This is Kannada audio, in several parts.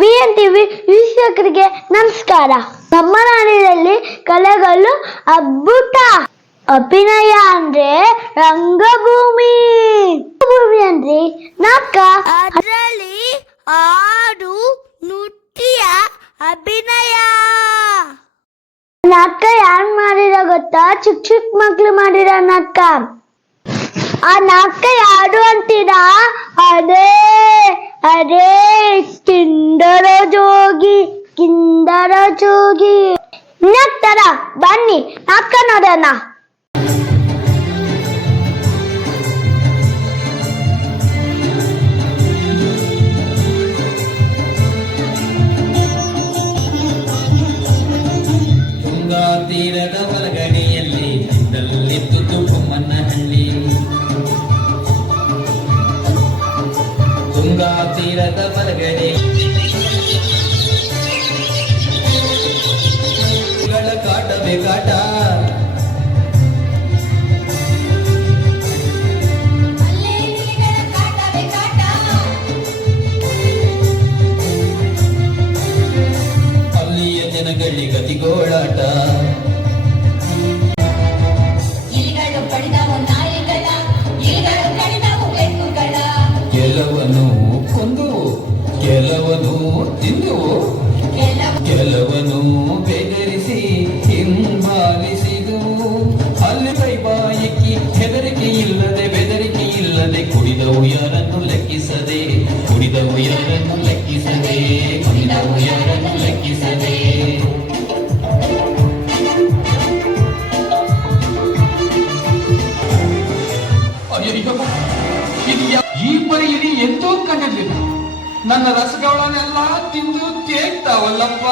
ವಿ ಎನ್ ಟಿವಿ ವೀಕ್ಷಕರಿಗೆ ನಮಸ್ಕಾರ. ನಮ್ಮ ನಾಡಿನಲ್ಲಿ ಕಲೆಗಳು ಅದ್ಭುತ. ಅಭಿನಯ ಅಂದ್ರೆ ರಂಗಭೂಮಿ. ಭೂಮಿ ಅಂದ್ರೆ ನಾಟಕ ಅದರಲ್ಲಿ ಹಾಡು ನೃತ್ಯ ಅಭಿನಯ. ನಾಟಕ ಯಾರು ಮಾಡಿರೋ ಗೊತ್ತಾ? ಚಿಕ್ಕ ಚಿಕ್ಕ ಮಕ್ಳು ಮಾಡಿರೋ ನಾಟಕ ಆ ನಾಟಕ ಯಾರು ಅಂತೀರಾ? ಅದೇ. ಅದೇ ಕಿಂದರ ಜೋಗಿ ಕಿಂದರ ಜೋಗಿ ಇನ್ನೊಂತರ ಬನ್ನಿ ನಾಟಕ ನೋಡೋಣ ತುಂಗಾ ತೀರದ ತುಂಗಾ ಮಲಗಡೆ ಕಾಟ. ಬೇಕಾಟ ಅಲ್ಲಿಯ ಜನಗಳಿ ಗತಿಗೋಳಾಟ ನನ್ನ ರಸಗಳನ್ನೆಲ್ಲ ತಿಂದು ತೇಗ್ತಾವಲ್ಲಪ್ಪ.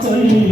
ಇಲಿಗಳ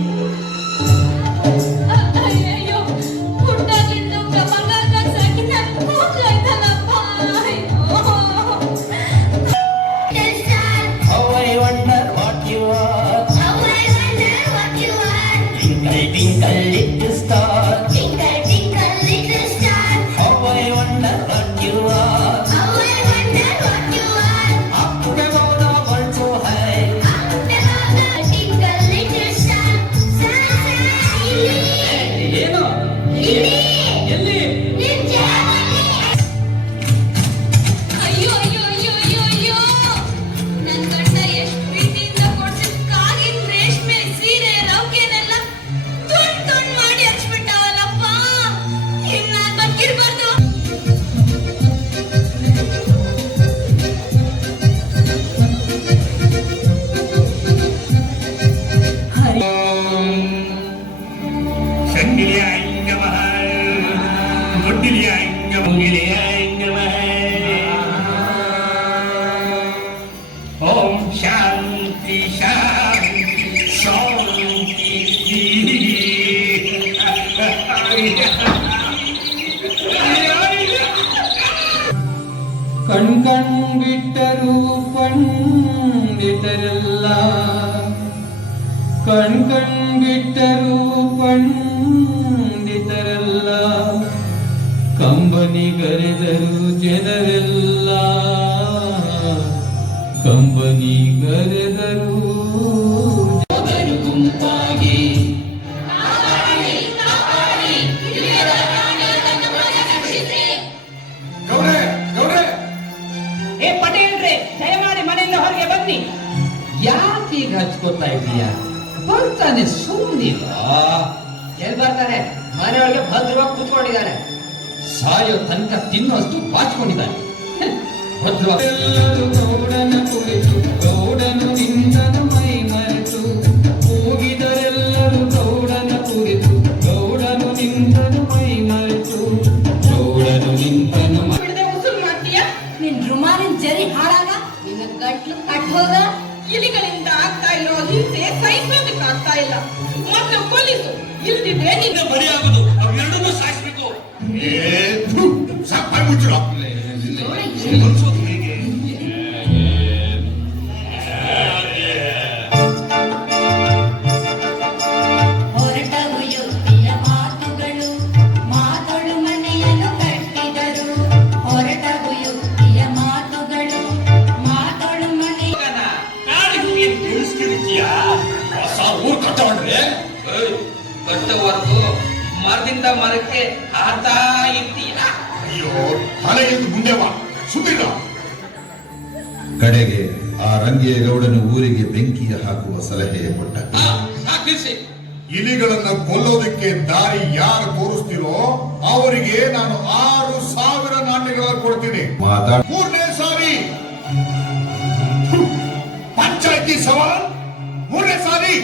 ಶಾಂತಿ ಶಾಂತಿ ಕಣ್ಕಂಡಿಟ್ಟರು ಪಂಡಿತರೆಲ್ಲ. ಕಣ್ಕಂಡಿಟ್ಟರು ಕಂಬನಿ ಕರೆದರು ಜನರೆಲ್ಲ. ಬರ್ತಾನೆ ಸುಮ್ಮನಿಲ್ಲ ಎಲ್ಲಿ ಬರ್ತಾನೆ ಮನೆಯೊಳಗೆ ಭದ್ರವಾಗಿ ಕೂತ್ಕೊಂಡಿದ್ದಾನೆ ಸಾಯೋ ತನಕ ತಿನ್ನುವಷ್ಟು ಬಾಚಿಕೊಂಡಿದ್ದಾನೆ ಗೌಡನ ಕುಳಿತು ಗೌಡನು ನಿಂದನು ಮೈ ಮರೆತು. ಹೋಗಿದರೆಲ್ಲರೂ ಗೌಡನ ಕುರಿತು ಗೌಡನು ನಿಂದನು ಮೈ ಮರೆತು. ಗೌಡನು ನಿಂತನು ಮೈ ಬಿಡದೆ ಉಸುರು ಮಾಡ್ತೀಯಾ? ನಿನ್ ರುಮಾಲಿನ ಜರಿ ಹಾಳಾಗ? ನಿನ್ನ ಗಂಟ್ಲು ಕಟ್ ಹೋಗ? ಇಲಿಗಳಿಂದ ಆಗ್ತಾ ಇರೋ ಹಿಂಸೆ ಸಹಿಸೋದಕ್ಕೆ ಆಗ್ತಾ ಇಲ್ಲ. ಮೊದಲು ಪೊಲೀಸು ಇಲ್ದಿದ್ರೆ ನಿನ್ನ ಬರಿಯಾಗುದು. ಅವೆರಡನ್ನೂ ಸಾಯಿಸ್ಬೇಕು. ಏ ಸಾಕಾಗಿ ಮುಚ್ಚು ಮರದಿಂದ ಮರಕ್ಕೆ ಹಾರ್ತಾ ಇರ್ತೀಯ? ಅಯ್ಯೋ ಹಳೆಯಿಂದ ಮುಂದೆ ಬಾ. ಕಡೆಗೆ ಆ ರಂಗೇಗೌಡನು ಊರಿಗೆ ಬೆಂಕಿಯ ಹಾಕುವ ಸಲಹೆ ಕೊಟ್ಟ. ಸಾಕಿಸಿ ಇಲಿಗಳನ್ನ ಕೊಲ್ಲೋದಕ್ಕೆ ದಾರಿ ಯಾರು ತೋರಿಸ್ತಿರೋ ಅವರಿಗೆ ನಾನು ಆರು ಸಾವಿರ ನಾಣ್ಯಗಳನ್ನು ಕೊಡ್ತೀನಿ. ಮಾತಾಡ ಮೂರನೇ ಸಾರಿ. ಪಂಚಾಯತಿ ಸವಾಲ್. ಮೂರನೇ ಸಾರಿ.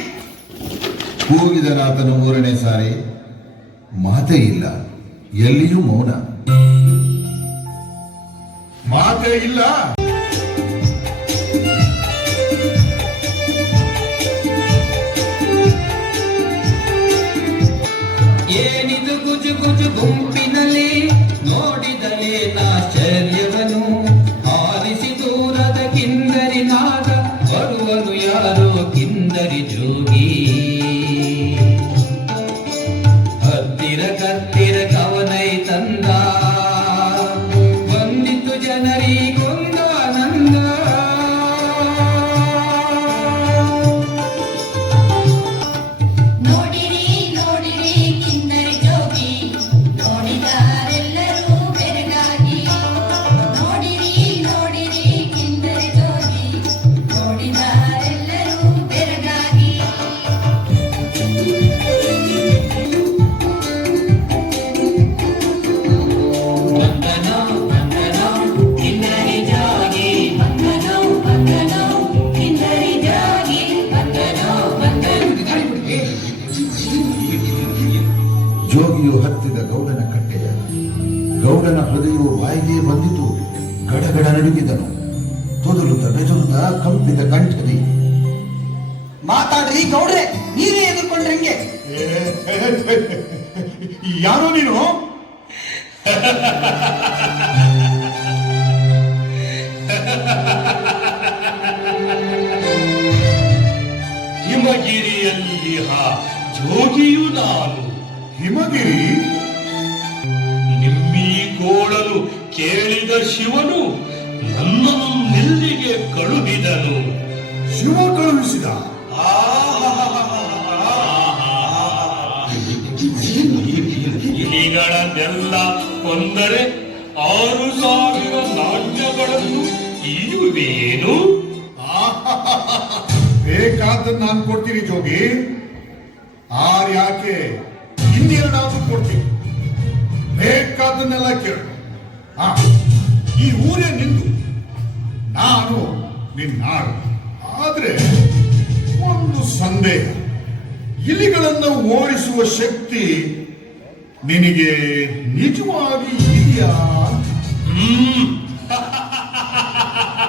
ಕೂಗಿದನಾತನು ಮೂರನೇ ಸಾರಿ. ಮಾತೇ ಇಲ್ಲ. ಎಲ್ಲಿಯೂ ಮೌನ. ಮಾತೇ ಇಲ್ಲ. ತೊದಲುತ್ತ ಬೆಜರುತ್ತ ಕಂಪಿದ ಕಂಠದಿ. ಮಾತಾಡ್ರಿ ಗೌಡ್ರೆ ನೀನೇ ಎದುರ್ಕೊಂಡ್ರೆ ಹಿಂಗೆ? ಯಾರು ನೀನು? ಏ, ಯಾರೋ ನೀನು ಹಿಮಗಿರಿಯಲ್ಲಿ ಜೋಗಿಯು ನಾನು. ಹಿಮಗಿರಿ? ನಿಮ್ಮೀ ಗೋಳಲು ಕೇಳಿದ ಶಿವನು. ನನ್ನನ್ನು ನೆಲ್ಲಿಗೆ ಕಳುಹಿದನು. ಶಿವ ಕಳುಹಿಸಿದ. ಇಲಿಗಳನ್ನೆಲ್ಲ ಕೊಂದರೆ ಆರು ಸಾವಿರ ನಾಣ್ಯಗಳನ್ನು ಈಯುವೇನು ಬೇಕಾದ ನಾನು ಕೊಡ್ತೀನಿ ಜೋಗಿ. ಆರ್ ಯಾಕೆ? ಇನ್ನೆರಡಾದ್ರೂ ಕೊಡ್ತೀನಿ. ಬೇಕಾದನ್ನೆಲ್ಲ ಕೇಳು. ಈ ಊರೇ ನಿಂದು. ನಾನು ನಿನ್ನಾಳು ಆದ್ರೆ ಒಂದು ಸಂದೇಹ. ಇಲಿಗಳನ್ನು ಓಡಿಸುವ ಶಕ್ತಿ ನಿನಗೆ ನಿಜವಾಗಿ ಇದೆಯಾ?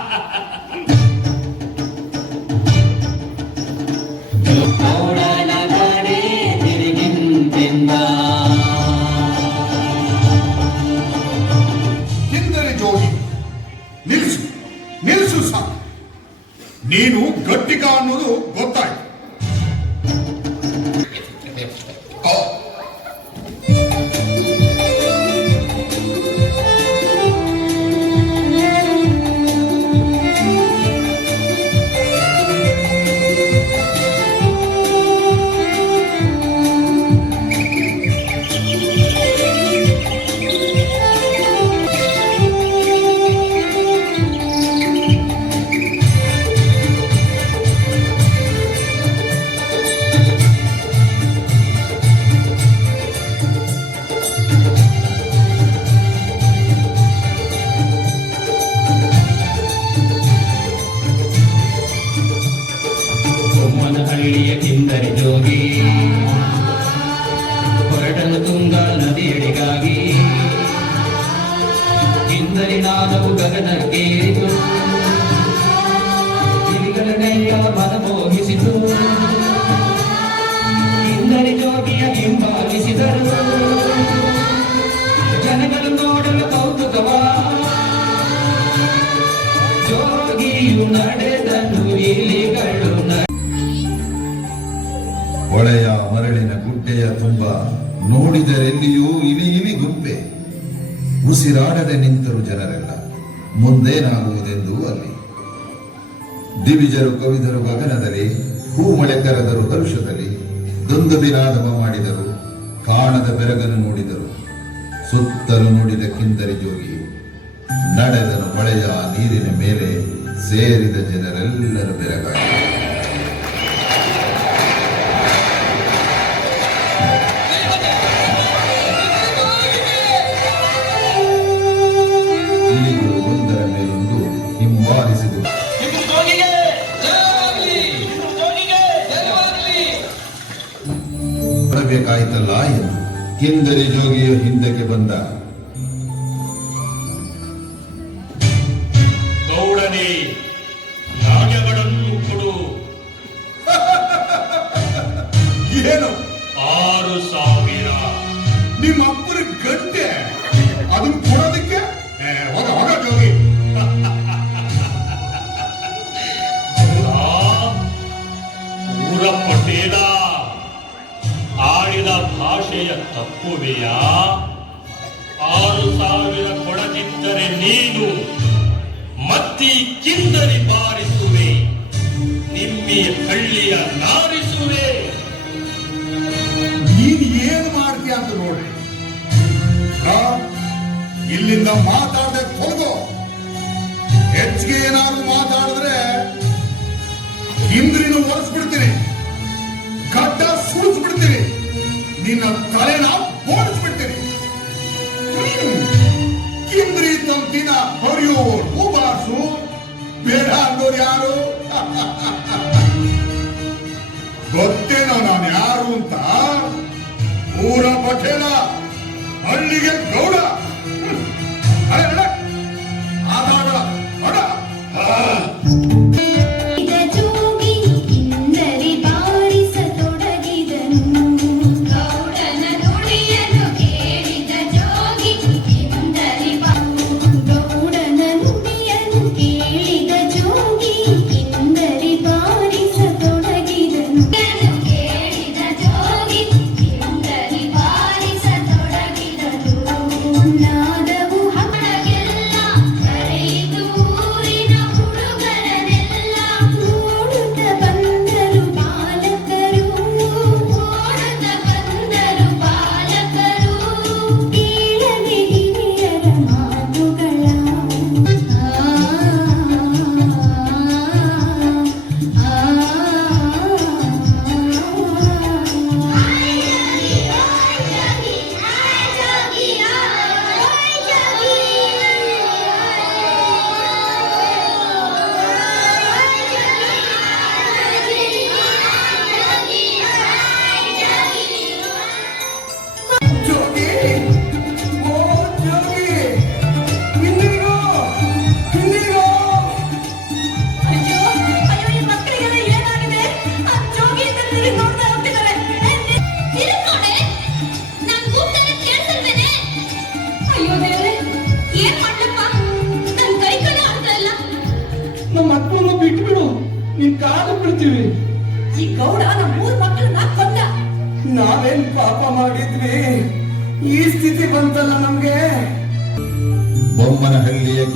ಹೊಳೆಯ ಮರಳಿನ ಗುಡ್ಡೆಯ ತುಂಬ ನೋಡಿದರೆಲ್ಲಿಯೂ ಇಲಿ ಇಲಿ ಗುಪ್ಪೆ ಉಸಿರಾಡದೆ ನಿಂತರು ಜನರೆಲ್ಲ. ಮುಂದೇನಾಗುವುದೆಂದು ಅಲ್ಲಿ. ದಿವಿಜರು ಕವಿದರು ಗಗನದಲ್ಲಿ ಹೂ ಕರೆದರು ಹರುಷದಲ್ಲಿ ದೊಂದು ಬಿರಾದವ ಮಾಡಿದರು, ಕಾಣದ ಬೆರಗನ್ನು ನೋಡಿದರು. ಸುತ್ತಲೂ ನೋಡಿದ ಕಿಂದರಿ ಜೋಗಿ, ನಡೆದನು ಮಳೆಯ ನೀರಿನ ಮೇಲೆ ಸೇರಿದ ಜನರೆಲ್ಲರ ಬೆರಗಾಗಿ. ಕಿಂದರಿ ಜೋಗಿಯು ಹಿಂದಕ್ಕೆ ಬಂದ. ಗೌಡನೇ ಇಲ್ಲಿಂದ ಮಾತಾಡದೆ ತೊಲಗೋ ಹೆಚ್ಚಿಗೆ ಏನಾದ್ರು ಮಾತಾಡಿದ್ರೆ ಇಂದ್ರಿನ ಒರೆಸ್ಬಿಡ್ತೀನಿ. ಗಡ್ಡ ಸುಳಿಸ್ಬಿಡ್ತೀನಿ ನಿನ್ನ ತಲೆನ ಓಡಿಸ್ಬಿಡ್ತೀನಿ. ಇಂದ್ರಿ ತಂತಿನ ಹರಿಯೋವರೆಗೂ ಉಬಾಸು ಬೇಡ ಅಂದೋರು ಯಾರು? ಗೊತ್ತೇನೋ ನಾನು ಯಾರು ಅಂತ? ಊರ ಪಟೇಲ ಹಳ್ಳಿಗೆ ಗೌಡ.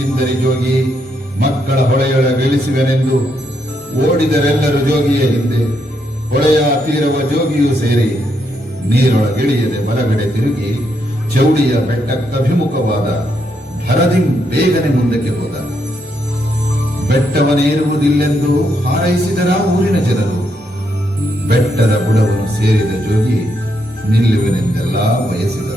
ಕಿಂದರಿ ಜೋಗಿ ಮಕ್ಕಳ ಹೊಳೆಯೊಳಗಿಳಿಸುವೆನೆಂದು ಓಡಿದರೆಲ್ಲರೂ ಜೋಗಿಯ ಹಿಂದೆ ಹೊಳೆಯ ತೀರವ ಜೋಗಿಯೂ ಸೇರಿ ನೀರೊಳಗಿಳಿಯದೆ ಬಲಗಡೆ ತಿರುಗಿ ಚೌಡಿಯ ಬೆಟ್ಟಕ್ಕಭಿಮುಖವಾದ ಭರದಿಂ ಬೇಗನೆ ಮುಂದಕ್ಕೆ ಹೋದ. ಬೆಟ್ಟವನೇರುವುದಿಲ್ಲೆಂದು ಹಾರೈಸಿದರ ಊರಿನ ಜನರು. ಬೆಟ್ಟದ ಬುಡವನ್ನು ಸೇರಿದ ಜೋಗಿ ನಿಲ್ಲುವೆನೆಂದೆಲ್ಲ ಬಯಸಿದರು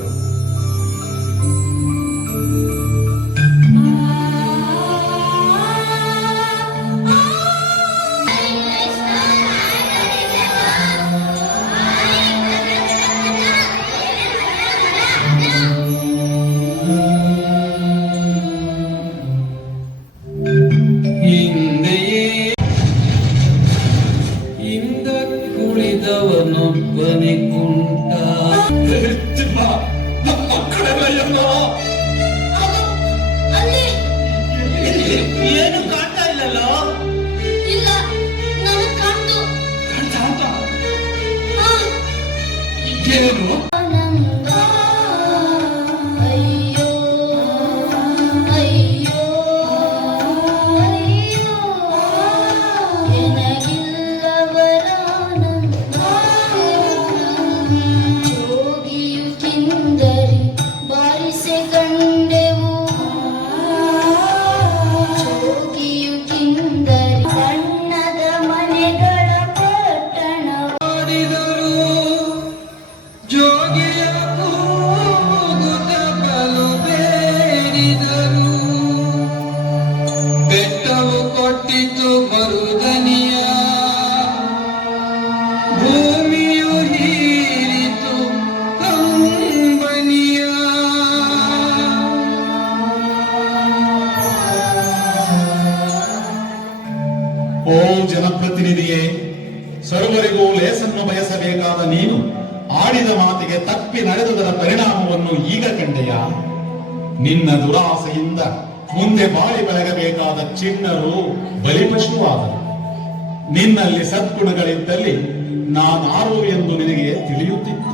ಬಯಸಬೇಕಾದ ನೀನು ಆಡಿದ ಮಾತಿಗೆ ತಪ್ಪಿ ನಡೆದುದರ ಪರಿಣಾಮವನ್ನು ಈಗ ಕಂಡೆಯ? ನಿನ್ನ ದುರಾಸೆಯಿಂದ ಮುಂದೆ ಬಾಳಿ ಬೆಳಗಬೇಕಾದ ಚಿಣ್ಣರು ಬಲಿಪಶುವಾದರು. ನಿನ್ನಲ್ಲಿ ಸದ್ಗುಣಗಳಿದ್ದಲ್ಲಿ ನಾನಾರು ಎಂದು ನಿನಗೆ ತಿಳಿಯುತ್ತಿತ್ತು.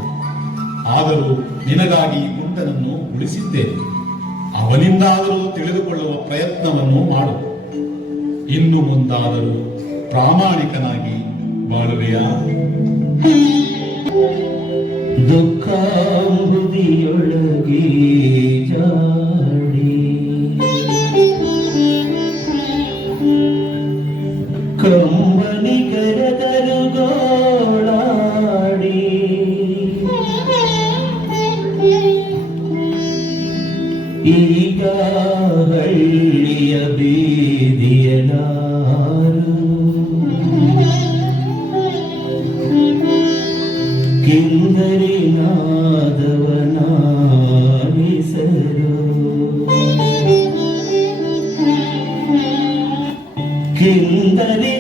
ಆದರೂ ನಿನಗಾಗಿ ಈ ಗುಂಡನನ್ನು ಉಳಿಸಿದ್ದೇನೆ. ಅವನಿಂದಾದರೂ ತಿಳಿದುಕೊಳ್ಳುವ ಪ್ರಯತ್ನವನ್ನು ಮಾಡು. ಇನ್ನು ಮುಂದಾದರೂ ಪ್ರಾಮಾಣಿಕನಾಗಿ മാളവിയ ദുഃഖം ಕಿಂದರಿ